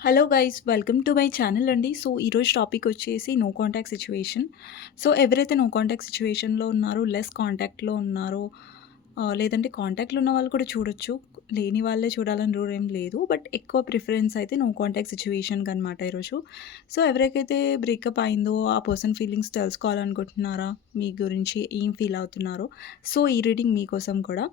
Hello guys welcome to my channel అండి. So ఈరోజు topic వచ్చేసి నో కాంటాక్ట్ సిచ్యువేషన్. సో ఎవరైతే నో కాంటాక్ట్ సిచ్యువేషన్‌లో ఉన్నారో, లెస్ కాంటాక్ట్‌లో ఉన్నారో లేదంటే కాంటాక్ట్‌లో ఉన్న వాళ్ళు కూడా చూడొచ్చు. లేని వాళ్ళే చూడాలని రూల్ ఏం లేదు. బట్ ఎక్కువ ప్రిఫరెన్స్ అయితే నో కాంటాక్ట్ సిచ్యువేషన్‌కనమాట ఈరోజు. సో ఎవరికైతే బ్రేకప్ అయిందో ఆ పర్సన్ ఫీలింగ్స్ తెలుసుకోవాలనుకుంటున్నారా? మీ గురించి ఏం ఫీల్ అవుతున్నారో? సో ఈ రీడింగ్ మీకోసం కూడా.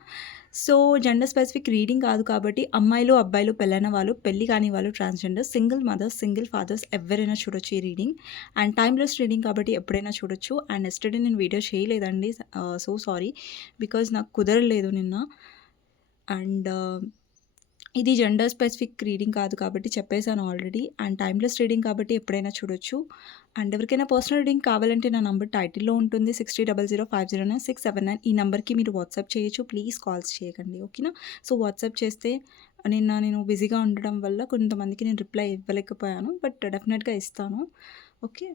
సో జెండర్ స్పెసిఫిక్ రీడింగ్ కాదు కాబట్టి అమ్మాయిలు, అబ్బాయిలు, పెళ్ళైన వాళ్ళు, పెళ్లి కాని వాళ్ళు, transgender, single mothers, single fathers ఎవ్వరైనా చూడొచ్చు ఈ రీడింగ్. అండ్ టైమ్‌లెస్ రీడింగ్ కాబట్టి ఎప్పుడైనా చూడొచ్చు. అండ్ యెస్టర్‌డే నేను వీడియో చేయలేదండి. So sorry. బికాజ్ నాకు కుదరలేదు నిన్న. అండ్ ఇది జెండర్ స్పెసిఫిక్ రీడింగ్ కాదు కాబట్టి చెప్పేసాను ఆల్రెడీ. అండ్ టైమ్‌లెస్ రీడింగ్ కాబట్టి ఎప్పుడైనా చూడొచ్చు. అండ్ ఎవరికైనా పర్సనల్ రీడింగ్ కావాలంటే నా నంబర్ టైటిల్‌లో ఉంటుంది. 6000509679 ఈ నంబర్‌కి మీరు వాట్సాప్ చేయొచ్చు. ప్లీజ్ కాల్స్ చేయకండి. ఓకేనా? సో వాట్సాప్ చేస్తే నేను బిజీగా ఉండడం వల్ల కొంతమందికి నేను రిప్లై ఇవ్వలేకపోయాను. బట్ డెఫినెట్‌గా ఇస్తాను. ఓకే.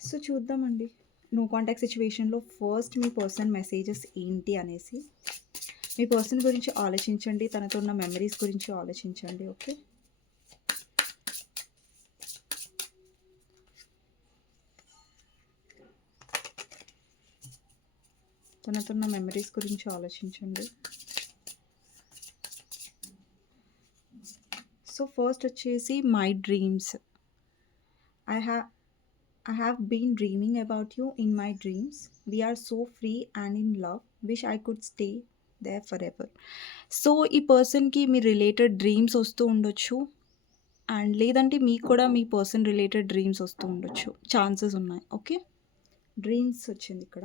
సో చూద్దామండి. నో కాంటాక్ట్ సిచ్యువేషన్‌లో ఫస్ట్ మీ పర్సన్ మెసేజెస్ ఏంటి అనేసి. మీ పర్సన్ గురించి ఆలోచించండి. తనతో ఉన్న మెమరీస్ గురించి ఆలోచించండి. ఓకే. తనతో ఉన్న మెమరీస్ గురించి ఆలోచించండి. సో ఫస్ట్ వచ్చేసి my dreams. I have I have been dreaming about you in my dreams. We are so free and in love. Wish I could stay there forever. So ఈ పర్సన్‌కి మీ related dreams వస్తూ ఉండొచ్చు. And లేదంటే మీకు కూడా మీ person related dreams వస్తూ ఉండొచ్చు. Chances ఉన్నాయి. ఓకే. డ్రీమ్స్ వచ్చింది ఇక్కడ.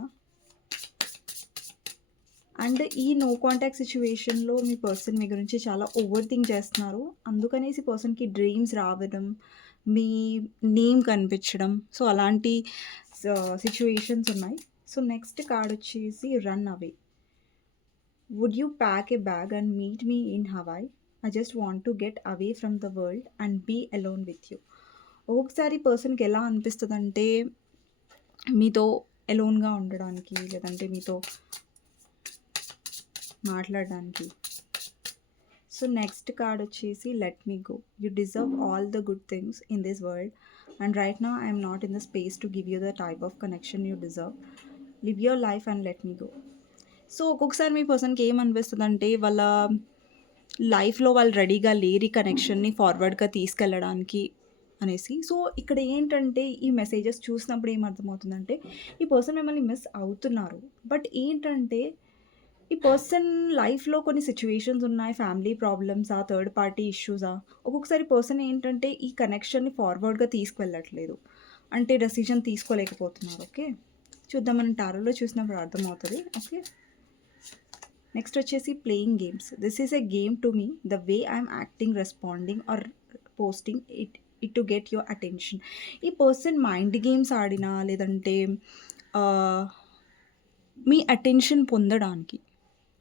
అండ్ ఈ నో కాంటాక్ట్ సిచ్యువేషన్‌లో మీ పర్సన్ మీ గురించి చాలా ఓవర్ థింక్ చేస్తున్నారు. అందుకనేసి పర్సన్‌కి డ్రీమ్స్ రావడం, మీ నేమ్ కనిపించడం. సో అలాంటి సిచ్యువేషన్స్ ఉన్నాయి. సో నెక్స్ట్ కార్డ్ వచ్చేసి run away. Would you pack a bag and meet me in Hawaii? I just want to get away from the world and be alone with you. ఒక్కొక్కసారి పర్సన్‌కి ఎలా అనిపిస్తదంటే మీతో ఎలోన్‌గా ఉండడానికి, లేదంటే మీతో మాట్లాడడానికి. సో నెక్స్ట్ కార్డ్ వచ్చేసి let me go. You deserve all the good things in this world and right now I'm not in the space to give you the type of connection you deserve. Live your life and let me go. So ఒక్కొక్కసారి మీ పర్సన్‌కి ఏమనిపిస్తదంటే వాళ్ళ లైఫ్‌లో వాళ్ళు రెడీగా లేరు ఈ కనెక్షన్‌ని ఫార్వర్డ్‌గా తీసుకెళ్ళడానికి అనేసి. సో ఇక్కడ ఏంటంటే ఈ మెసేజెస్ చూసినప్పుడు ఏమర్థమవుతుందంటే ఈ పర్సన్ మిమ్మల్ని మిస్ అవుతున్నారు. బట్ ఏంటంటే ఈ పర్సన్ లైఫ్‌లో కొన్ని సిట్యుయేషన్స్ ఉన్నాయి. ఫ్యామిలీ ప్రాబ్లమ్సా? థర్డ్ పార్టీ ఇష్యూసా? ఒక్కొక్కసారి పర్సన్ ఏంటంటే ఈ కనెక్షన్‌ని ఫార్వర్డ్‌గా తీసుకువెళ్ళట్లేదు. అంటే డెసిషన్ తీసుకోలేకపోతున్నారు. ఓకే. చూద్దాం మనం టారోలో చూసినప్పుడు అర్థమవుతది. ఓకే. నెక్స్ట్ వచ్చేసి playing games. This is a game to me. The way I'm acting, responding or posting it to get your attention. ఈ పర్సన్ మైండ్ గేమ్స్ ఆడినా లేదంటే మీ అటెన్షన్ పొందడానికి.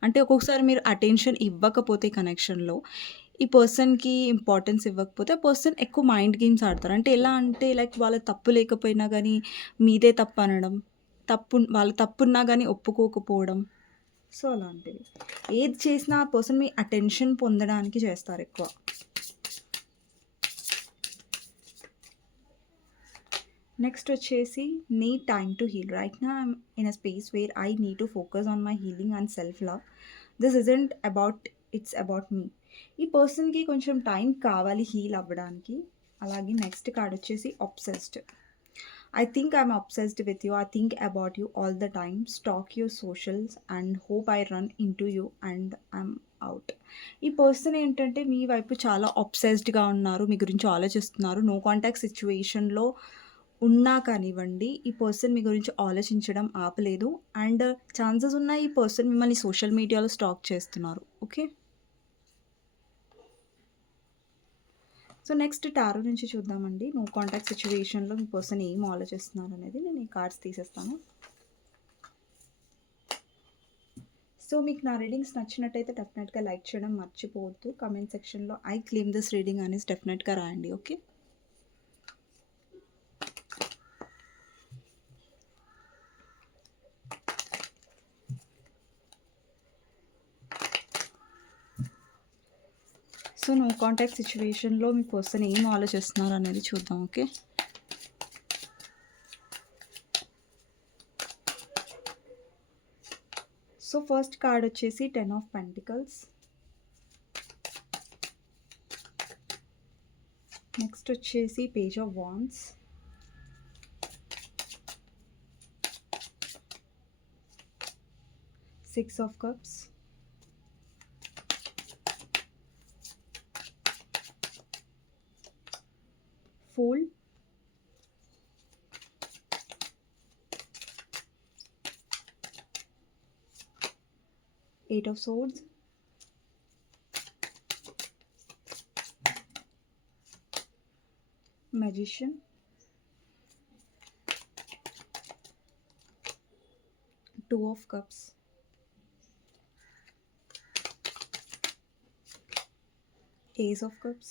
అంటే ఒక్కొక్కసారి మీరు అటెన్షన్ ఇవ్వకపోతే కనెక్షన్‌లో, ఈ పర్సన్‌కి ఇంపార్టెన్స్ ఇవ్వకపోతే, ఆ పర్సన్ ఎక్కువ మైండ్ గేమ్స్ ఆడతారు. అంటే ఎలా అంటే లైక్ వాళ్ళ తప్పు లేకపోయినా గానీ, మీదే తప్పనడం. వాళ్ళ తప్పున్నా గానీ ఒప్పుకోకపోవడం. సో, అలాంటివి. ఏది చేసినా ఆ పర్సన్ మీ అటెన్షన్ పొందడానికి చేస్తారెక్కువ. నెక్స్ట్ వచ్చేసి need time to heal. Right now I'm in a space where I need to focus on my healing and self love. This isn't about it's about me. ఈ పర్సన్‌కి కొంచెం టైం కావాలి heal అవ్వడానికి. అలాగే next card వచ్చేసి obsessed. I think I'm obsessed with you. I think about you all the time. Stalk your socials and hope I run into you and I'm out. ఈ person ఏంటంటే మీ వైపు చాలా అబ్సెస్డ్‌గా ఉన్నారు. మీ గురించి ఆలోచిస్తున్నారు. నో కాంటాక్ట్ సిట్యుయేషన్‌లో ఉన్నా కానివ్వండి, ఈ పర్సన్ మీ గురించి ఆలోచించడం ఆపలేదు. అండ్ ఛాన్సెస్ ఉన్నాయి ఈ పర్సన్ మిమ్మల్ని సోషల్ మీడియాలో స్టాక్ చేస్తున్నారు. ఓకే. సో నెక్స్ట్ టారో నుంచి చూద్దామండి. నో కాంటాక్ట్ సిచ్యువేషన్‌లో మీ పర్సన్ ఏం ఆలోచిస్తున్నారు అనేది నేను ఈ కార్డ్స్ తీసేస్తాను. సో మీకు నా రీడింగ్స్ నచ్చినట్టయితే డెఫినెట్‌గా లైక్ చేయడం మర్చిపోవద్దు. కామెంట్ సెక్షన్‌లో ఐ క్లెయిమ్ దిస్ రీడింగ్ అనేసి డెఫినెట్‌గా రాయండి. ఓకే. సో, నో కాంటాక్ట్ సిట్యుయేషన్‌లో మీ పర్సన్ ఏం ఆలోచిస్తున్నారు అనేది చూద్దాం. ఓకే. సో, ఫస్ట్ కార్డ్ వచ్చేసి 10 ఆఫ్ పెంటికల్స్. నెక్స్ట్ వచ్చేసి page of wands. Six of cups. Fool. Eight of swords. Magician. Two of cups. Ace of cups.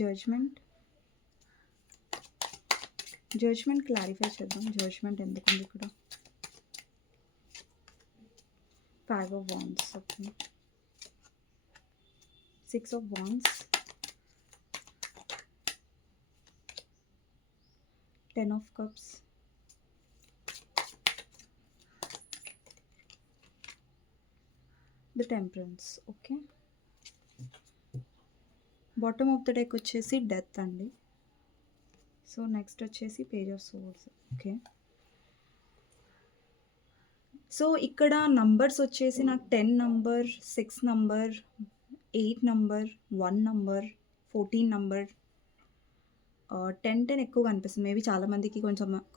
Judgment. Judgment clarify చేద్దాం. Judgment ఎందుకుంది ఇక్కడ? Five of wands. Okay. Six of wands. 10 of cups. The temperance. Okay. Bottom of the deck వచ్చేసి death అండి. So next వచ్చేసి page of swords. Okay. So ఇక్కడ numbers వచ్చేసి నాకు 10 number, 6 number, 8 number, 1 number, 14 number, 10 ఎక్కువ కనిపిస్తుంది. మేబీ చాలామందికి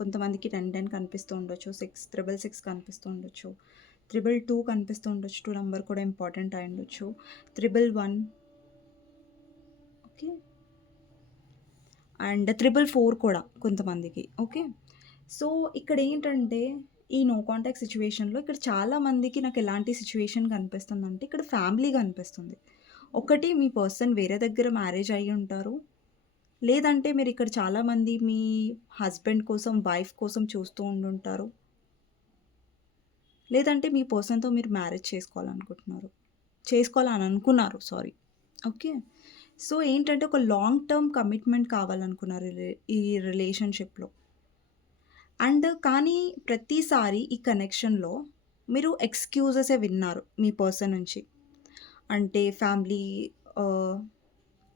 కొంతమందికి 10 కనిపిస్తూ ఉండొచ్చు. 6 కనిపిస్తూ ఉండొచ్చు. 222 కనిపిస్తూ ఉండొచ్చు. 2 నంబర్ కూడా ఇంపార్టెంట్ అయి ఉండొచ్చు. 111. ఓకే. అండ్ 444 కూడా కొంతమందికి. ఓకే. సో ఇక్కడ ఏంటంటే ఈ నో కాంటాక్ట్ సిచ్యువేషన్లో ఇక్కడ చాలామందికి నాకు ఎలాంటి సిచ్యువేషన్ కనిపిస్తుందంటే ఇక్కడ ఫ్యామిలీ కనిపిస్తుంది. ఒకటి మీ పర్సన్ వేరే దగ్గర మ్యారేజ్ అయ్యి ఉంటారు. లేదంటే మీరు ఇక్కడ చాలామంది మీ హస్బెండ్ కోసం, వైఫ్ కోసం చూస్తూ ఉండుంటారు. లేదంటే మీ పర్సన్తో మీరు మ్యారేజ్ చేసుకోవాలని అనుకున్నారు. సారీ. ఓకే. సో ఏంటంటే ఒక లాంగ్ టర్మ్ కమిట్మెంట్ కావాలనుకున్నారు ఈ రిలేషన్షిప్లో. అండ్ కానీ ప్రతిసారి ఈ కనెక్షన్లో మీరు ఎక్స్క్యూజెసే విన్నారు మీ పర్సన్ నుంచి. అంటే ఫ్యామిలీ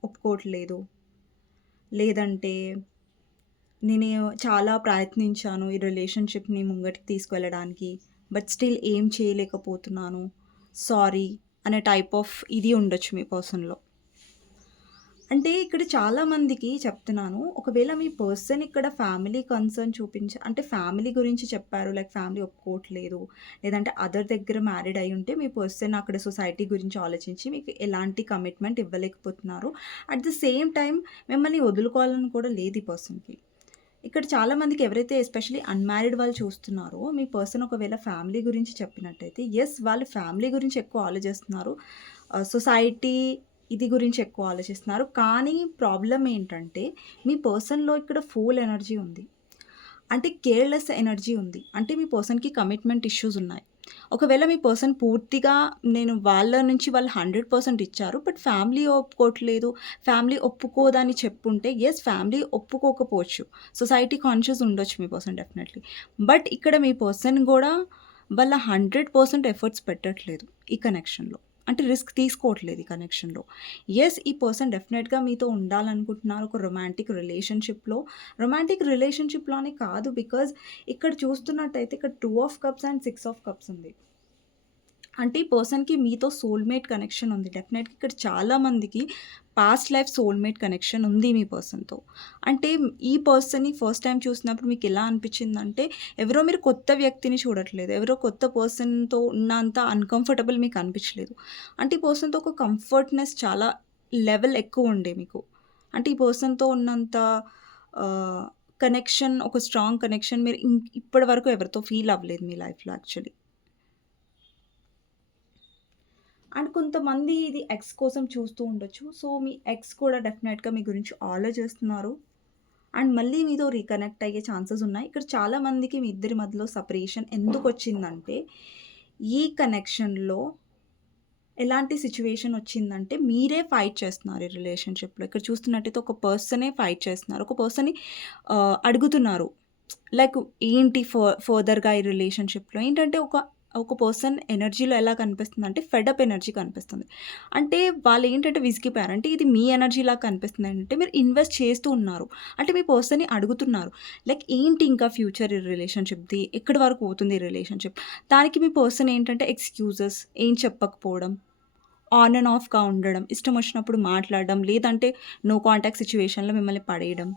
ఒప్పుకోవట్లేదు, లేదంటే నేను చాలా ప్రయత్నించాను ఈ రిలేషన్షిప్ని ముంగటికి తీసుకువెళ్ళడానికి, బట్ స్టిల్ ఏం చేయలేకపోతున్నాను, సారీ అనే టైప్ ఆఫ్ ఇది ఉండొచ్చు మీ పర్సన్లో. అంటే ఇక్కడ చాలామందికి చెప్తున్నాను, ఒకవేళ మీ పర్సన్ ఇక్కడ ఫ్యామిలీ కన్సర్న్ అంటే ఫ్యామిలీ గురించి చెప్పారు, లైక్ ఫ్యామిలీ ఒప్పుకోవట్లేదు, లేదంటే అదర్ దగ్గర మ్యారీడ్ అయి ఉంటే మీ పర్సన్ అక్కడ సొసైటీ గురించి ఆలోచించి మీకు ఎలాంటి కమిట్మెంట్ ఇవ్వలేకపోతున్నారు. అట్ ద సేమ్ టైం మిమ్మల్ని వదులుకోవాలని కూడా లేదు ఈ పర్సన్కి. ఇక్కడ చాలామందికి ఎవరైతే ఎస్పెషలీ అన్మ్యారీడ్ వాళ్ళు చూస్తున్నారో మీ పర్సన్ ఒకవేళ ఫ్యామిలీ గురించి చెప్పినట్టయితే ఎస్, వాళ్ళు ఫ్యామిలీ గురించి ఎక్కువ ఆలోచిస్తున్నారు, సొసైటీ ఇది గురించి ఎక్కువ ఆలోచిస్తున్నారు. కానీ ప్రాబ్లం ఏంటంటే మీ పర్సన్లో ఇక్కడ ఫూల్ ఎనర్జీ ఉంది, అంటే కేర్లెస్ ఎనర్జీ ఉంది. అంటే మీ పర్సన్కి కమిట్మెంట్ ఇష్యూస్ ఉన్నాయి. ఒకవేళ మీ పర్సన్ పూర్తిగా నేను వాళ్ళ నుంచి వాళ్ళు 100% ఇచ్చారు, బట్ ఫ్యామిలీ ఒప్పుకోవట్లేదు, ఫ్యామిలీ ఒప్పుకోదని చెప్పుంటే ఎస్, ఫ్యామిలీ ఒప్పుకోకపోవచ్చు, సొసైటీ కాన్షియస్ ఉండొచ్చు మీ పర్సన్ డెఫినెట్లీ. బట్ ఇక్కడ మీ పర్సన్ కూడా వాళ్ళ 100% ఎఫర్ట్స్ పెట్టట్లేదు ఈ కనెక్షన్లో, అంటే రిస్క్ తీసుకోవట్లేదు ఈ కనెక్షన్లో. ఎస్, ఈ పర్సన్ డెఫినెట్గా మీతో ఉండాలనుకుంటున్నారు ఒక రొమాంటిక్ రిలేషన్షిప్లోనే కాదు. బికాజ్ ఇక్కడ చూస్తున్నట్టయితే ఇక్కడ 2 of cups and 6 of cups ఉంది. అంటే ఈ పర్సన్కి మీతో సోల్మేట్ కనెక్షన్ ఉంది. డెఫినెట్గా ఇక్కడ చాలామందికి పాస్ట్ లైఫ్ సోల్మేట్ కనెక్షన్ ఉంది మీ పర్సన్తో. అంటే ఈ పర్సన్ని ఫస్ట్ టైం చూసినప్పుడు మీకు ఎలా అనిపించిందంటే ఎవరో మీరు కొత్త వ్యక్తిని చూడట్లేదు, ఎవరో కొత్త పర్సన్తో ఉన్నంత అన్కంఫర్టబుల్ మీకు అనిపించలేదు. అంటే ఈ పర్సన్తో ఒక కంఫర్ట్నెస్ చాలా లెవెల్ ఎక్కువ ఉండే మీకు. అంటే ఈ పర్సన్తో ఉన్నంత కనెక్షన్, ఒక స్ట్రాంగ్ కనెక్షన్ మీరు ఇప్పటి వరకు ఎవరితో ఫీల్ అవ్వలేదు మీ లైఫ్లో యాక్చువల్లీ. అండ్ కొంతమంది ఇది ఎక్స్ కోసం చూస్తూ ఉండొచ్చు. సో మీ ఎక్స్ కూడా డెఫినెట్గా మీ గురించి ఆలోచిస్తున్నారు అండ్ మళ్ళీ మీతో రీకనెక్ట్ అయ్యే ఛాన్సెస్ ఉన్నాయి. ఇక్కడ చాలామందికి మీ ఇద్దరి మధ్యలో సపరేషన్ ఎందుకు వచ్చిందంటే ఈ కనెక్షన్‌లో ఎలాంటి సిట్యుయేషన్ వచ్చిందంటే, మీరే ఫైట్ చేస్తున్నారు ఈ రిలేషన్‌షిప్‌లో. ఇక్కడ చూస్తున్నట్టయితే ఒక పర్సనే ఫైట్ చేస్తున్నారు. ఒక పర్సన్‌ని అడుగుతున్నారు. లైక్ ఏంటి ఫర్దర్‌గా ఈ రిలేషన్‌షిప్‌లో ఏంటంటే, ఒక పర్సన్ ఎనర్జీలో ఎలా కనిపిస్తుందంటే, ఫెడప్ ఎనర్జీ కనిపిస్తుంది. అంటే వాళ్ళేంటంటే విసిగిపోయారు. అంటే ఇది మీ ఎనర్జీలాగా కనిపిస్తుంది అంటే, మీరు ఇన్వెస్ట్ చేస్తూ ఉన్నారు. అంటే మీ పర్సన్‌ని అడుగుతున్నారు. లైక్ ఏంటి ఇంకా ఫ్యూచర్ ఈ రిలేషన్‌షిప్‌ది? ఎక్కడి వరకు పోతుంది ఈ రిలేషన్‌షిప్? దానికి మీ పర్సన్ ఏంటంటే ఎక్స్‌క్యూజెస్, ఏం చెప్పకపోవడం, ఆన్ అండ్ ఆఫ్‌గా ఉండడం, ఇష్టం వచ్చినప్పుడు మాట్లాడడం, లేదంటే నో కాంటాక్ట్ సిట్యుయేషన్‌లో మిమ్మల్ని పడేయడం.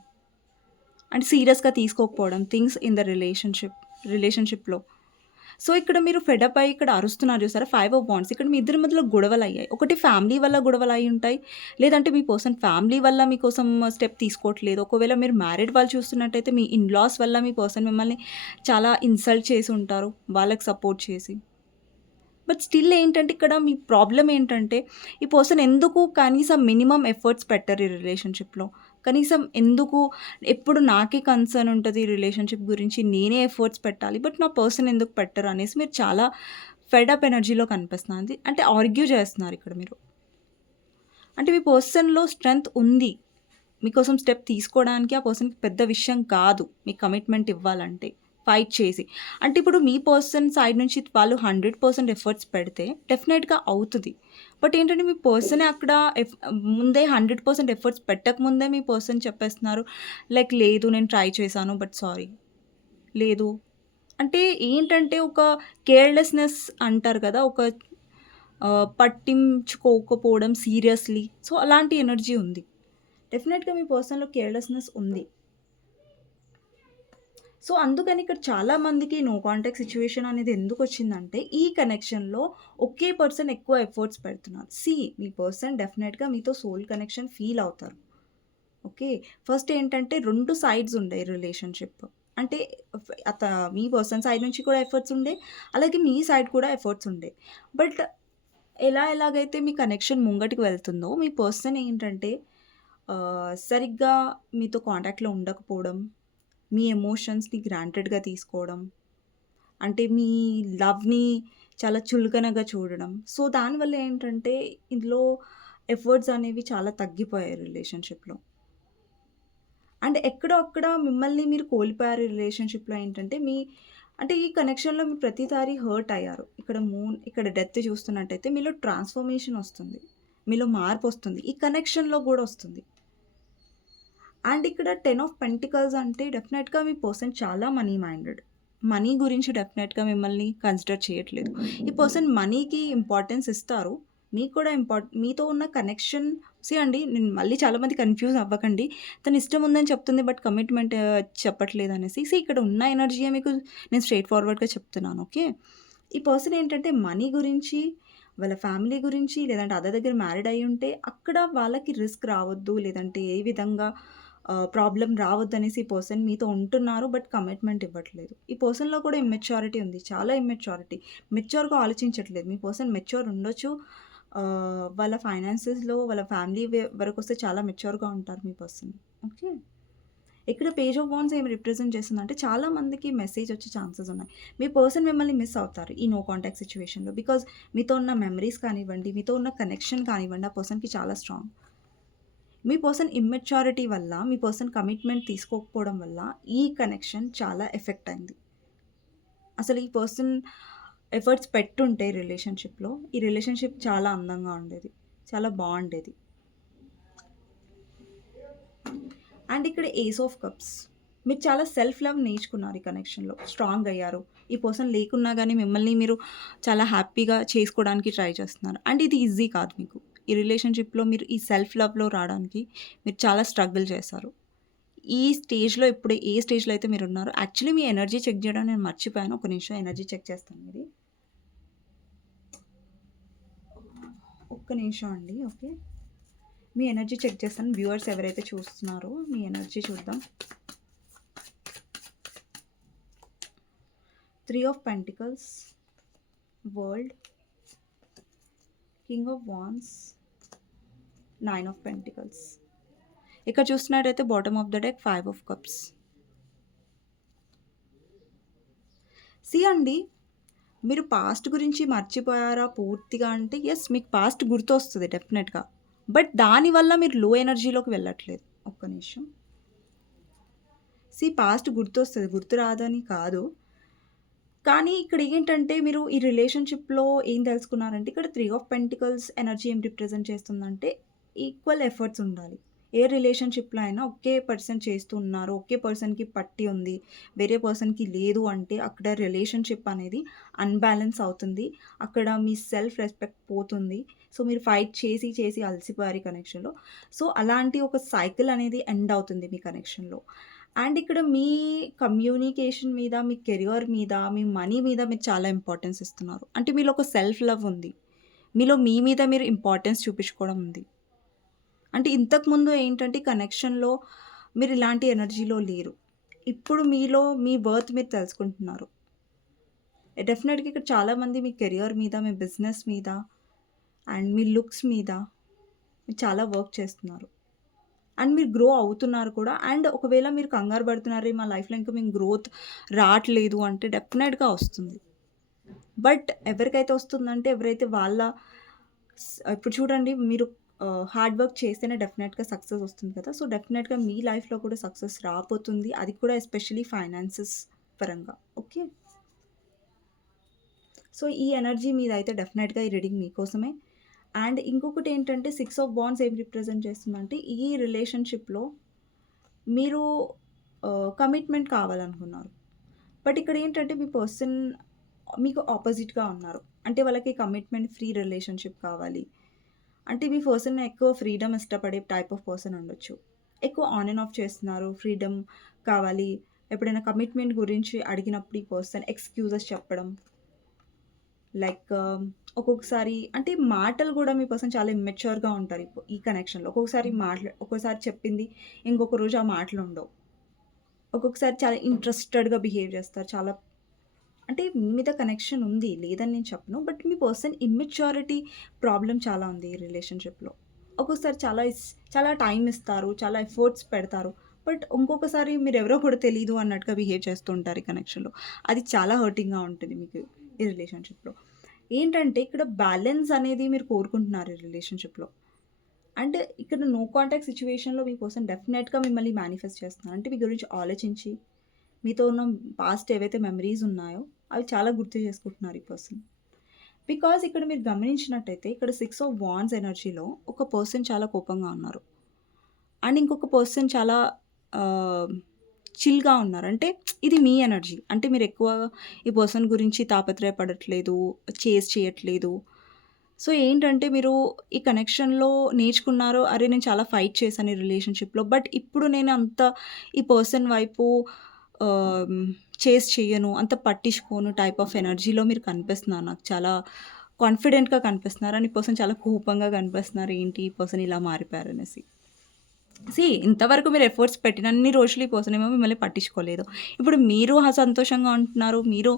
అండ్ సీరియస్‌గా తీసుకోకపోవడం థింగ్స్ ఇన్ ద రిలేషన్‌షిప్‌లో. సో, ఇక్కడ మీరు ఫెడప్ అయ్యి ఇక్కడ అరుస్తున్నారు చూసారా? 5 ఆఫ్ వాండ్స్ ఇక్కడ మీ ఇద్దరి మధ్యలో గొడవలయ్యాయి. ఒకటి ఫ్యామిలీ వల్ల గొడవలయ్యి ఉంటాయి. లేదంటే మీ పర్సన్ ఫ్యామిలీ వల్ల మీకోసం స్టెప్ తీసుకోవట్లేదు. ఒకవేళ మీరు మ్యారీడ్ వాళ్ళు చూస్తున్నట్టయితే మీ ఇన్‌లాస్ వల్ల మీ పర్సన్ మిమ్మల్ని చాలా ఇన్సల్ట్ చేసి ఉంటారు. వాళ్ళకి సపోర్ట్ చేసి. బట్ స్టిల్ ఏంటంటే ఇక్కడ మీ ప్రాబ్లమ్ ఏంటంటే, ఈ పర్సన్ ఎందుకు కనీసం మినిమమ్ ఎఫర్ట్స్ పెట్టరు ఈ రిలేషన్‌షిప్‌లో. కనీసం ఎందుకు ఎప్పుడు నాకే కన్సర్న్ ఉంటది ఈ రిలేషన్‌షిప్ గురించి. నేనే ఎఫర్ట్స్ పెట్టాలి. బట్ నా పర్సన్ ఎందుకు పెట్టరు అనేసి మీరు చాలా ఫెడ్ అప్ ఎనర్జీలో కనిపిస్తుంది. అంటే ఆర్గ్యూ చేస్తున్నారు ఇక్కడ మీరు. అంటే మీ పర్సన్‌లో స్ట్రెంగ్త్ ఉంది. మీకోసం స్టెప్ తీసుకోవడానికి ఆ పర్సన్‌కి పెద్ద విషయం కాదు. మీకు కమిట్మెంట్ ఇవ్వాలంటే. ఫైట్ చేసి. అంటే ఇప్పుడు మీ పర్సన్ సైడ్ నుంచి వాళ్ళు 100% ఎఫర్ట్స్ పెడితే డెఫినెట్‌గా అవుతది. బట్ ఏంటంటే మీ పర్సనే అక్కడ ముందే 100% ఎఫర్ట్స్ పెట్టకముందే మీ పర్సన్ చెప్పేస్తున్నారు. లైక్ లేదు నేను ట్రై చేశాను బట్ సారీ. లేదు. అంటే ఏంటంటే ఒక కేర్‌లెస్‌నెస్ అంటారు కదా! ఒక పట్టించుకోకపోవడం సీరియస్‌లీ. సో, అలాంటి ఎనర్జీ ఉంది. డెఫినెట్‌గా మీ పర్సన్‌లో కేర్‌లెస్‌నెస్ ఉంది. సో, అందుకని ఇక్కడ చాలా మందికి నో కాంటాక్ట్ సిట్యుయేషన్ అనేది ఎందుకొచ్చిందంటే, ఈ కనెక్షన్‌లో ఒకే పర్సన్ ఎక్కువ ఎఫర్ట్స్ పెడుతున్నారు. మీ పర్సన్ డెఫినెట్‌గా మీతో సోల్ కనెక్షన్ ఫీల్ అవుతారు. ఓకే. ఫస్ట్ ఏంటంటే 2 సైడ్స్ ఉండే రిలేషన్‌షిప్. అంటే అత మీ పర్సన్ సైడ్ నుంచి కూడా ఎఫర్ట్స్ ఉండే, అలాగే మీ సైడ్ కూడా ఎఫర్ట్స్ ఉండే. బట్ ఎలాగైతే మీ కనెక్షన్ ముంగటికి వెళ్తుందో, మీ పర్సన్ ఏంటంటే సరిగ్గా మీతో కాంటాక్ట్‌లో ఉండకపోవడం, మీ ఎమోషన్స్‌ని గ్రాంటెడ్‌గా తీసుకోవడం, అంటే మీ లవ్‌ని చాలా చులకనగా చూడడం. సో, దానివల్ల ఏంటంటే ఇందులో ఎఫర్ట్స్ అనేవి చాలా తగ్గిపోయాయి రిలేషన్‌షిప్‌లో. అండ్ ఎక్కడో అక్కడ మిమ్మల్ని మీరు కోల్పోయారు ఈ రిలేషన్‌షిప్‌లో ఏంటంటే అంటే ఈ కనెక్షన్‌లో మీరు ప్రతిసారి హర్ట్ అయ్యారు. ఇక్కడ డెత్ చూస్తున్నట్టయితే మీలో ట్రాన్స్‌ఫర్మేషన్ ఒస్తుంది. మీలో మార్పొస్తుంది. ఈ కనెక్షన్‌లో గూడా ఒస్తుంది. అండ్ ఇక్కడ 10 ఆఫ్ పెంటికల్స్ అంటే డెఫినెట్‌గా మీ పర్సన్ చాలా మనీ మైండెడ్. మనీ గురించి డెఫినెట్‌గా మిమ్మల్ని కన్సిడర్ చేయట్లేదు. ఈ పర్సన్ మనీకి ఇంపార్టెన్స్ ఇస్తారు. మీకు కూడా మీతో ఉన్న కనెక్షన్ అండి నేను మళ్ళీ చాలామంది కన్‌ఫ్యూజ్ అవ్వకండి. తను ఇష్టం ఉందని చెప్తుంది బట్ కమిట్మెంట్ చెప్పట్లేదనేసి. ఇక్కడ ఉన్న ఎనర్జీయే మీకు నేను స్ట్రెయిట్ ఫార్వర్డ్‌గా చెప్తున్నాను. ఓకే. ఈ పర్సన్ ఏంటంటే మనీ గురించి, వాళ్ళ ఫ్యామిలీ గురించి లేదంటే అదర్ దగ్గర మ్యారీడ్ అయ్యుంటే అక్కడ వాళ్ళకి రిస్క్ రావద్దు. లేదంటే ఏ విధంగా ప్రాబ్లమ్ రావద్దనేసి ఈ పర్సన్ మీతో ఉంటున్నారు. బట్ కమిట్మెంట్ ఇవ్వట్లేదు. ఈ పర్సన్‌లో కూడా ఇమ్మెచ్యూరిటీ ఉంది. చాలా ఇమ్మెచ్యూరిటీ. మెచ్యూర్‌గా ఆలోచించట్లేదు. మీ పర్సన్ మెచ్యూర్ ఉండొచ్చు. వాళ్ళ ఫైనాన్సెస్‌లో వాళ్ళ ఫ్యామిలీ వరకొస్తే చాలా మెచ్యూర్‌గా ఉంటారు మీ పర్సన్. ఓకే. ఇక్కడ పేజ్ ఆఫ్ వాండ్స్ ఏమి రిప్రజెంట్ చేస్తుందంటే చాలా మందికి మెసేజ్ వచ్చే ఛాన్సెస్ ఉన్నాయి. మీ పర్సన్ మిమ్మల్ని మిస్ అవుతారు ఈ నో కాంటాక్ట్ సిట్యుయేషన్‌లో. బికాజ్ మీతో ఉన్న మెమరీస్ కానివ్వండి, మీతో ఉన్న కనెక్షన్ కానివ్వండి, ఆ పర్సన్‌కి చాలా స్ట్రాంగ్. మీ పర్సన్ ఇమ్మెచ్యూరిటీ వల్ల, మీ పర్సన్ కమిట్మెంట్ తీసుకోకపోవడం వల్ల ఈ కనెక్షన్ చాలా ఎఫెక్ట్ అయింది. అసలు ఈ పర్సన్ ఎఫర్ట్స్ పెట్టుంటే రిలేషన్‌షిప్‌లో, ఈ రిలేషన్‌షిప్ చాలా అందంగా ఉండేది. చాలా బావుండేది. అండ్ ఇక్కడ ఏస్ ఆఫ్ కప్స్. మీరు చాలా సెల్ఫ్ లవ్ నేర్చుకున్నారు ఈ కనెక్షన్‌లో. స్ట్రాంగ్ అయ్యారు. ఈ పర్సన్ లేకున్నా గానీ మిమ్మల్ని మీరు చాలా హ్యాపీగా చేసుకోవడానికి ట్రై చేస్తున్నారు. అండ్ ఇది ఈజీ కాదు మీకు. ఈ రిలేషన్‌షిప్‌లో మీరు ఈ సెల్ఫ్ లవ్‌లో రావడానికి మీరు చాలా స్ట్రగుల్ చేశారు. ఈ స్టేజ్‌లో ఇప్పుడు ఏ స్టేజ్‌లో అయితే మీరున్నారో యాక్చువల్లీ మీ ఎనర్జీ చెక్ చేయడం నేను మర్చిపోయాను. ఒక నిమిషం ఎనర్జీ చెక్ చేస్తాను మీది. ఒక్క నిమిషం అండి. ఓకే. మీ ఎనర్జీ చెక్ చేస్తాను. వ్యూవర్స్ ఎవరైతే చూస్తున్నారో మీ ఎనర్జీ చూద్దాం. 3 of pentacles, world, king of wands, 9 of pentacles. ఇక్కడ చూస్తున్నట్టయితే bottom of the deck 5 of cups. అండి మీరు పాస్ట్ గురించి మర్చిపోయారా పూర్తిగా అంటే, యెస్ మీకు పాస్ట్ గుర్తొస్తది డెఫినెట్‌గా. బట్ దానివల్ల మీరు లో ఎనర్జీలోకి వెళ్ళట్లేదు. ఒక్క నిమిషం. పాస్ట్ గుర్తొస్తది. గుర్తు రాదని కాదు. కానీ ఇక్కడ ఏంటంటే మీరు ఈ రిలేషన్‌షిప్‌లో ఏం తెలుసుకున్నారంటే ఇక్కడ 3 ఆఫ్ పెంటికల్స్ ఎనర్జీ ఏం రిప్రజెంట్ చేస్తుందంటే ఈక్వల్ ఎఫర్ట్స్ ఉండాలి. ఏ రిలేషన్‌షిప్‌లో అయినా ఒకే పర్సన్ చేస్తూ ఉన్నారు. ఒకే పర్సన్‌కి పట్టి ఉంది. వేరే పర్సన్‌కి లేదు అంటే అక్కడ రిలేషన్‌షిప్ అనేది అన్‌బాలన్స్ అవుతుంది. అక్కడ మీ సెల్ఫ్ రెస్పెక్ట్ పోతుంది. సో, మీరు ఫైట్ చేసి చేసి అలసిపోయారు ఈ కనెక్షన్‌లో. సో, అలాంటి ఒక సైకిల్ అనేది ఎండ్ అవుతుంది మీ కనెక్షన్‌లో. అండ్ ఇక్కడ మీ కమ్యూనికేషన్ మీద, మీ కెరియర్ మీద, మీ మనీ మీద మీరు చాలా ఇంపార్టెన్స్ ఇస్తున్నారు. అంటే మీలో ఒక సెల్ఫ్ లవ్ ఉంది. మీలో మీ మీద మీరు ఇంపార్టెన్స్ చూపించుకోవడం ఉంది. అంటే ఇంతకుముందు ఏంటంటే కనెక్షన్‌లో మీరు ఇలాంటి ఎనర్జీలో లేరు. ఇప్పుడు మీలో మీ వర్త్ మీరు తెలుసుకుంటున్నారు. డెఫినెట్‌గా ఇక్కడ చాలామంది మీ కెరియర్ మీద, మీ బిజినెస్ మీద అండ్ మీ లుక్స్ మీద మీరు చాలా వర్క్ చేస్తున్నారు. అండ్ మీరు గ్రో అవుతున్నారు కూడా. అండ్ ఒకవేళ మీరు కంగారు పడుతున్నారు, మా లైఫ్‌లో ఇంకా మేము గ్రోత్ రాట్లేదు అంటే డెఫినెట్‌గా వస్తుంది. బట్ ఎవరికైతే వస్తుందంటే ఎవరైతే వాళ్ళ ఇప్పుడు చూడండి మీరు హార్డ్ వర్క్ చేస్తేనే డెఫినెట్‌గా సక్సెస్ వస్తుంది కదా! సో, డెఫినెట్‌గా మీ లైఫ్‌లో కూడా సక్సెస్ రాబోతుంది. అది కూడా ఎస్పెషల్లీ ఫైనాన్సెస్ పరంగా. ఓకే. సో, ఈ ఎనర్జీ మీదైతే డెఫినెట్‌గా ఈ రీడింగ్ మీకోసమే. అండ్ ఇంకొకటేంటంటే 6 ఆఫ్ వాండ్స్ ఏం రిప్రజెంట్ చేస్తుందంటే ఈ రిలేషన్‌షిప్‌లో మీరు కమిట్మెంట్ కావాలనుకున్నారు. బట్ ఇక్కడేంటంటే మీ పర్సన్ మీకు ఆపోజిట్‌గా ఉన్నారు. అంటే వాళ్ళకి కమిట్మెంట్ ఫ్రీ రిలేషన్‌షిప్ కావాలి. అంటే మీ పర్సన్ ఎక్కువ ఫ్రీడమ్ ఇష్టపడే టైప్ ఆఫ్ పర్సన్ ఉండొచ్చు. ఎక్కువ ఆన్ అండ్ ఆఫ్ చేస్తున్నారు. ఫ్రీడమ్ కావాలి. ఎప్పుడైనా కమిట్మెంట్ గురించి అడిగినప్పుడు ఈ పర్సన్ ఎక్స్‌క్యూజెస్ చెప్పడం. లైక్ ఒక్కొక్కసారి అంటే మాటలు గూడా మీ పర్సన్ చాలా ఇమ్మెచ్యూర్‌గా ఉంటారు ఈ కనెక్షన్‌లో. ఒక్కొక్కసారి చెప్పింది ఇంకొక రోజు ఆ మాటలుండవు. ఒక్కొక్కసారి చాలా ఇంట్రెస్టెడ్‌గా బిహేవ్ చేస్తారు. చాలా అంటే మీ మీద కనెక్షన్ ఉంది. లేదని నేను చెప్పను. But me person immaturity problem చాలా ఉంది ఈ రిలేషన్‌షిప్‌లో. ఒక్కొక్కసారి చాలా టైమ్ ఇస్తారు. చాలా ఎఫర్ట్స్ పెడతారు. బట్ ఇంకొకసారి మీరెవరో కూడా తెలీదు అన్నట్టుగా బిహేవ్ చేస్తూ ఉంటారు ఈ కనెక్షన్‌లో. అది చాలా హర్టింగ్‌గా ఉంటుంది మీకు ఈ రిలేషన్‌షిప్‌లో. ఏంటంటే ఇక్కడ బ్యాలెన్స్ అనేది మీరు కోరుకుంటున్నారు ఈ రిలేషన్‌షిప్‌లో. అంటే ఇక్కడ నో కాంటాక్ట్ సిట్యుయేషన్‌లో మీ పర్సన్ డెఫినెట్‌గా మిమ్మల్ని మేనిఫెస్ట్ చేస్తున్నారు. అంటే మీ గురించి ఆలోచించి, మీతో ఉన్న పాస్ట్ ఏవైతే మెమరీస్ ఉన్నాయో, అవి చాలా గుర్తు చేసుకుంటున్నారు ఈ పర్సన్. బికాజ్ ఇక్కడ మీరు గమనించినట్టయితే ఇక్కడ 6 ఆఫ్ వాండ్స్ ఎనర్జీలో ఒక పర్సన్ చాలా కోపంగా ఉన్నారు. అండ్ ఇంకొక పర్సన్ చాలా ఆహ్, చిల్‌గా ఉన్నారు. అంటే ఇది మీ ఎనర్జీ. అంటే మీరెక్కువ ఈ పర్సన్ గురించి తాపత్రయపడట్లేదు, చేజ్ చేయట్లేదు. సో, ఏంటంటే మీరు ఈ కనెక్షన్‌లో నేర్చుకున్నారు. అరే! నేను చాలా ఫైట్ చేశాను ఈ రిలేషన్‌షిప్‌లో. బట్ ఇప్పుడు నేను అంత ఈ పర్సన్ వైపు ఆహ్, చేజ్ చెయ్యను. అంత పట్టించుకోను టైప్ ఆఫ్ ఎనర్జీలో మీరు కనిపిస్తున్నారు నాకు. చాలా కాన్ఫిడెంట్‌గా కనిపిస్తున్నారు. అండ్ ఈ పర్సన్ చాలా కోపంగా కనిపిస్తున్నారు. ఏంటి ఈ పర్సన్ ఇలా మారిపోయారనేసి. ఇంతవరకు మీరు ఎఫర్ట్స్ పెట్టినన్ని రోజులు ఈ పర్సన్ ఏమో మిమ్మల్ని పట్టించుకోలేదు. ఇప్పుడు మీరు సంతోషంగా ఉంటున్నారు. మీరు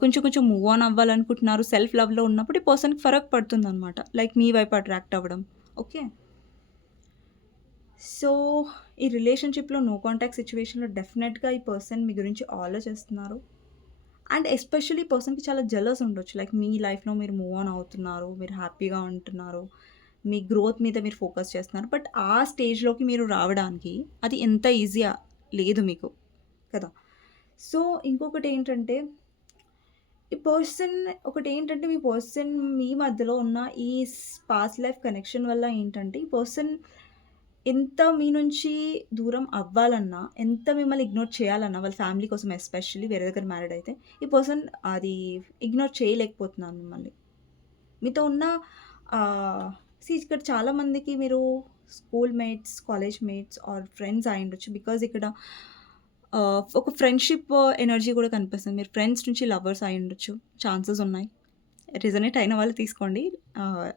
కొంచెం కొంచెం మూవ్ ఆన్ అవ్వాలనుకుంటున్నారు. సెల్ఫ్ లవ్‌లో ఉన్నప్పుడు ఈ పర్సన్‌కి ఫరక్ పడుతుందనమాట. లైక్ మీ వైపు అట్రాక్ట్ అవ్వడం. ఓకే. సో, ఈ రిలేషన్‌షిప్‌లో నో కాంటాక్ట్ సిట్యుయేషన్‌లో డెఫినెట్‌గా ఈ పర్సన్ మీ గురించి ఆలోచిస్తున్నారు. అండ్ ఎస్పెషల్లీ ఈ పర్సన్‌కి చాలా జెలస్ ఉండొచ్చు. లైక్ మీ లైఫ్‌లో మీరు మూవ్ ఆన్ అవుతున్నారు. మీరు హ్యాపీగా ఉంటున్నారు. మీ గ్రోత్ మీద మీరు ఫోకస్ చేస్తున్నారు. బట్ ఆ స్టేజ్‌లోకి మీరు రావడానికి అది ఎంత ఈజీయా లేదు మీకు. కదా! సో, ఇంకొకటేంటంటే ఈ పర్సన్ ఒకటేంటంటే మీ పర్సన్ మీ మధ్యలో ఉన్న ఈ పాస్ట్ లైఫ్ కనెక్షన్ వల్ల ఏంటంటే ఈ పర్సన్ ఎంత మీ నుంచి దూరం అవ్వాలన్నా, ఎంత మిమ్మల్ని ఇగ్నోర్ చేయాలన్నా వాళ్ళ ఫ్యామిలీ కోసం ఎస్పెషల్లీ వేరే దగ్గర మ్యారీడ్ అయితే, ఈ పర్సన్ అది ఇగ్నోర్ చేయలేకపోతున్నారు మిమ్మల్ని. మీతో ఉన్న ఇక్కడ చాలామందికి మీరు school mates, college mates or friends అయ్యుండొచ్చు. బికాజ్ ఇక్కడ ఒక ఫ్రెండ్‌షిప్ ఎనర్జీ కూడా కనిపిస్తుంది. మీరు ఫ్రెండ్స్ నుంచి లవర్స్ అయ్యుండొచ్చు. ఛాన్సెస్ ఉన్నాయి. రిజనేట్ అయిన వాళ్ళు తీసుకోండి.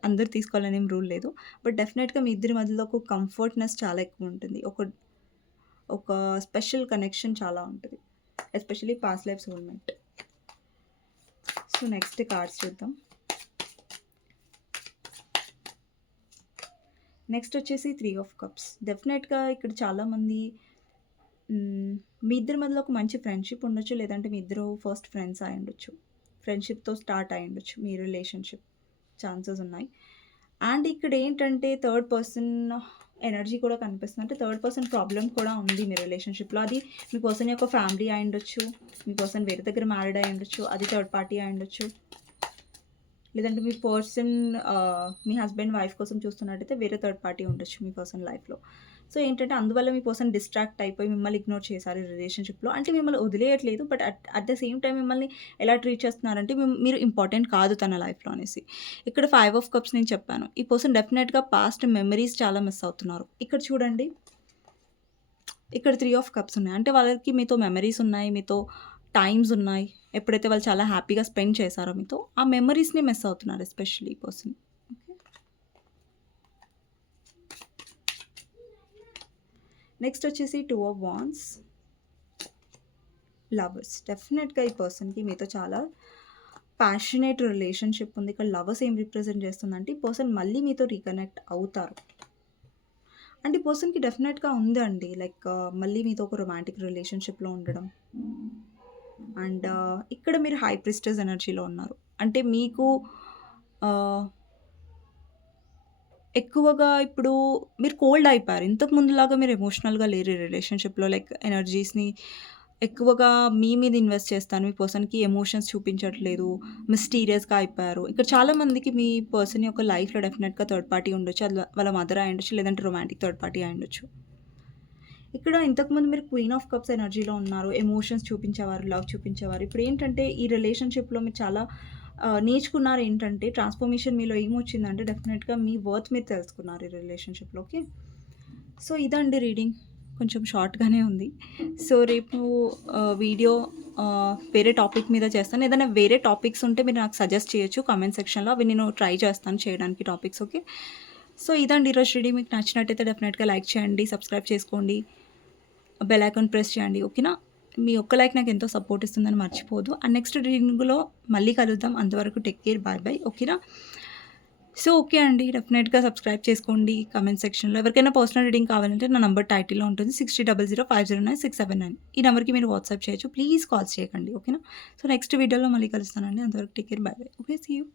అందరూ తీసుకోవాలని ఏం రూల్ లేదు. బట్ డెఫినెట్‌గా మీ ఇద్దరి మధ్యలో ఒక కంఫర్ట్‌నెస్ చాలా ఎక్కువుంటుంది. ఒక ఒక స్పెషల్ కనెక్షన్ చాలా ఉంటది. Especially past life soulmate. So, next cards చూద్దాం. నెక్స్ట్ వచ్చేసి 3 ఆఫ్ కప్స్. డెఫినెట్‌గా ఇక్కడ చాలామంది మీ ఇద్దరి మధ్యలో ఒక మంచి ఫ్రెండ్‌షిప్ ఉండొచ్చు. లేదంటే మీ ఇద్దరు ఫస్ట్ ఫ్రెండ్స్ అయ్యుండొచ్చు. ఫ్రెండ్‌షిప్‌తో స్టార్ట్ అయ్యుండొచ్చు మీ రిలేషన్‌షిప్. ఛాన్సెస్ ఉన్నాయి. అండ్ ఇక్కడేంటంటే థర్డ్ పర్సన్ ఎనర్జీ కూడా కనిపిస్తుంది. అంటే థర్డ్ పర్సన్ ప్రాబ్లమ్ కూడా ఉంది మీ రిలేషన్‌షిప్‌లో. అది మీ పర్సన్ యొక్క ఫ్యామిలీ అయ్యుండొచ్చు. మీ పర్సన్ వేరే దగ్గర మ్యారీడ్ అయ్యుండొచ్చు. అది థర్డ్ పార్టీ అయ్యుండొచ్చు. లేదంటే మీ పర్సన్ మీ హస్బెండ్, వైఫ్ కోసం చూస్తున్నట్టయితే వేరే థర్డ్ పార్టీ ఉండొచ్చు మీ పర్సన్ లైఫ్‌లో. సో, ఏంటంటే అందువల్ల మీ పర్సన్ డిస్ట్రాక్ట్ అయిపోయి మిమ్మల్ని ఇగ్నోర్ చేశారు ఈ రిలేషన్‌షిప్‌లో. అంటే మిమ్మల్ని వదిలేయట్లేదు. But at the same time మిమ్మల్ని ఎలా ట్రీట్ చేస్తున్నారంటే మీరు ఇంపార్టెంట్ కాదు తన లైఫ్‌లో అనేసి. ఇక్కడ 5 ఆఫ్ కప్స్ నేను చెప్పాను. ఈ పర్సన్ డెఫినెట్‌గా పాస్ట్ మెమరీస్ చాలా మిస్ అవుతున్నారు. ఇక్కడ చూడండి. ఇక్కడ 3 ఆఫ్ కప్స్ ఉన్నాయి. అంటే వాళ్ళకి మీతో మెమరీస్ ఉన్నాయి. మీతో టైమ్స్ ఉన్నాయి. ఎప్పుడైతే వాళ్ళు చాలా హ్యాపీగా స్పెండ్ చేశారో మీతో, ఆ మెమరీస్‌ని మిస్ అవుతున్నారు ఎస్పెషల్లీ ఈ పర్సన్. ఓకే. నెక్స్ట్ వచ్చేసి 2 ఆఫ్ వాండ్స్. లవర్స్. డెఫినెట్‌గా ఈ పర్సన్‌కి మీతో చాలా ప్యాషనేట్ రిలేషన్‌షిప్ ఉంది. ఇక్కడ లవర్స్ ఏం రిప్రజెంట్ చేస్తుందంటే, ఈ పర్సన్ మళ్ళీ మీతో రీకనెక్ట్ అవుతారు. అంటే ఈ పర్సన్‌కి డెఫినెట్‌గా ఉందండి. లైక్ మళ్ళీ మీతో ఒక రొమాంటిక్ రిలేషన్‌షిప్‌లో ఉండడం. అండ్ ఇక్కడ మీరు హై ప్రిస్టెస్ ఎనర్జీలో ఉన్నారు. అంటే మీకు ఆహ్, ఎక్కువగా ఇప్పుడు మీరు కోల్డ్ అయిపోయారు. ఇంతకు ముందులాగా మీరు ఎమోషనల్‌గా లేరు ఈ రిలేషన్‌షిప్‌లో. లైక్ ఎనర్జీస్‌ని ఎక్కువగా మీ మీద ఇన్వెస్ట్ చేస్తాను. మీ పర్సన్‌కి ఎమోషన్స్ చూపించట్లేదు. మిస్టీరియస్‌గా అయిపోయారు. ఇక్కడ చాలా మందికి మీ పర్సన్ యొక్క లైఫ్‌లో డెఫినెట్‌గా థర్డ్ పార్టీ ఉండొచ్చు. అది వాళ్ళ మదర్ అయ్యుండొచ్చు. లేదంటే రొమాంటిక్ థర్డ్ పార్టీ అయ్యుండొచ్చు. ఇక్కడ ఇంతకుముందు మీరు క్వీన్ ఆఫ్ కప్స్ ఎనర్జీలో ఉన్నారు. ఎమోషన్స్ చూపించేవారు, లవ్ చూపించేవారు. ఇప్పుడేంటంటే ఈ రిలేషన్‌షిప్‌లో మీరు చాలా నేర్చుకున్నారేంటంటే ట్రాన్స్‌ఫర్మేషన్ మీలో ఏమొచ్చిందంటే డెఫినెట్‌గా మీ వర్త్ మీరు తెలుసుకున్నారు ఈ రిలేషన్‌షిప్‌లో. ఓకే. సో, ఇదండి రీడింగ్. కొంచెం షార్ట్‌గానే ఉంది. సో, రేపు వీడియో వేరే టాపిక్ మీద చేస్తాను. ఏదైనా వేరే టాపిక్స్ ఉంటే మీరు నాకు సజెస్ట్ చేయొచ్చు కామెంట్ సెక్షన్‌లో. అవి నేను ట్రై చేస్తాను చేయడానికి టాపిక్స్. ఓకే. సో, ఇదండి ఈరోజు రీడింగ్. మీకు నచ్చినట్టయితే డెఫినెట్‌గా లైక్ చేయండి, సబ్స్క్రైబ్ చేసుకోండి. బెల్ ఐకాన్ ప్రెస్ చేయండి. ఓకేనా? మీ ఒక్క లైక్ నాకెంతో సపోర్ట్ ఇస్తుందని మర్చిపోవద్దు. అండ్ నెక్స్ట్ రీడింగ్‌లో మళ్ళీ కలుద్దాం. అంతవరకు టేక్ కేర్. Bye bye. ఓకేనా? సో, ఓకే అండి. డెఫినెట్‌గా సబ్స్క్రైబ్ చేసుకోండి కామెంట్ సెక్షన్‌లో. ఎవరికైనా పర్సనల్ రీడింగ్ కావాలంటే నా నంబర్ టైటిల్‌లో ఉంటుంది. 6000509679. ఈ నంబర్‌కి మీరు వాట్సాప్ చేయొచ్చు. ప్లీజ్ కాల్స్ చేయకండి. ఓకేనా? సో, నెక్స్ట్ వీడియోలో మళ్ళీ కలుస్తానండి. అంతవరకు take care. Bye bye. Okay. See you.